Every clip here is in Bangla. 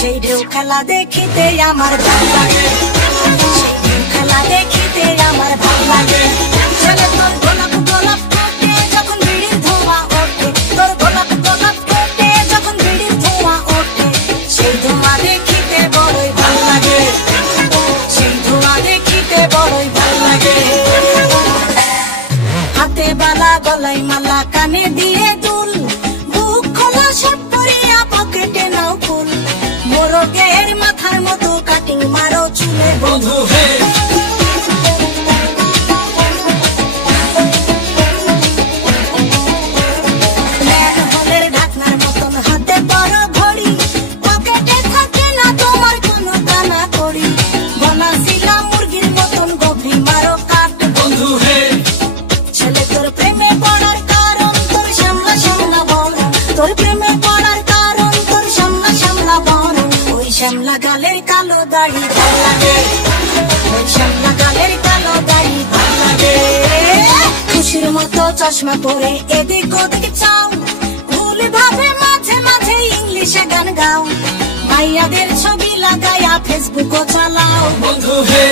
সেই ঢেউ খেলা দেখিতে আমার ভালো লাগে, সেই ঢেউ খেলা দেখিতে আমার ভালো লাগে। ছেলে তোর গোলাপ গোলাপ কোটে যখন বিড়ির ধোঁয়া ওঠে, তোর গোলাপ গোলাপ কোটে যখন বিড়ির ধোঁয়া ওঠে, সেই ধোঁয়া দেখিতে বড়ই ভালো লাগে, সেই ধোঁয়া দেখিতে বড়ই ভালো লাগে। হাতে বালা গলায় মালা কানে দিয়ে দুল, বুক খোলা সব পরিয়া পকেটে নাও ফুল, মোরগের মাথার মতো কাটিং মারো চুলে বন্ধু হে। ম্যানহোলের ঢাকনার মতন হাতে বড় ঘড়ি, পকেটে থাকে না তোমার কোনো দানা কড়ি, বনাসিলা মুরগির মতন গভীর মারো কাট বন্ধু হে। ছেলে তোর প্রেমে পড়ার কারণ তোর সামলা সামলা বল, তোর প্রেমে পড়ার কারণ তোর সামলা সামলা বল, ওই শ্যামলা গালের কালো দাড়ি ভালো লাগে, ওই শ্যামলা গালের কালো দাড়ি ভালো লাগে। খুশির মতো চশমা পরে এদিক ওদিক চাও, ভুল ভাবে মাঝে মাঝে ইংলিশে গান গাও, মাইয়াদের ছবি লাগায়া ফেসবুকও চালাও বন্ধু হে।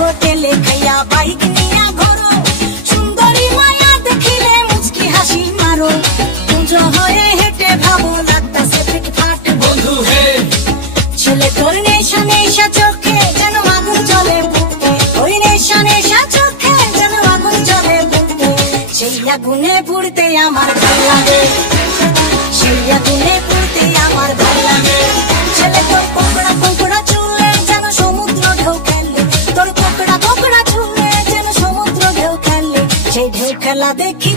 হোটেলে খাইয়া বাইক নিয়া ঘোরো, সুন্দরী মায়া দেখিলে মুচকি হাসি মারো, পুজো হয়ে হেঁটে ভাবো লাগতাছে ফিটফাট বন্ধু হে। ছেলে তোর নেশা নেশা চোখে যেন আগুন জ্বলে বুকে, ওই নেশা নেশা চোখে যেন আগুন জ্বলে বুকে, সেই আগুনে পুড়তে আমার ভালো লাগে, সেই আগুনে পুড়তে আমার ভালো লাগে। ছেলে তোর কোকড়া কোকড়া চুলে যেন সমুদ্র ঢেউ খেলে, তোর কোকড়া কোকড়া চুলে যেন সমুদ্র ঢেউ খেলে, সেই ঢেউ খেলা দেখে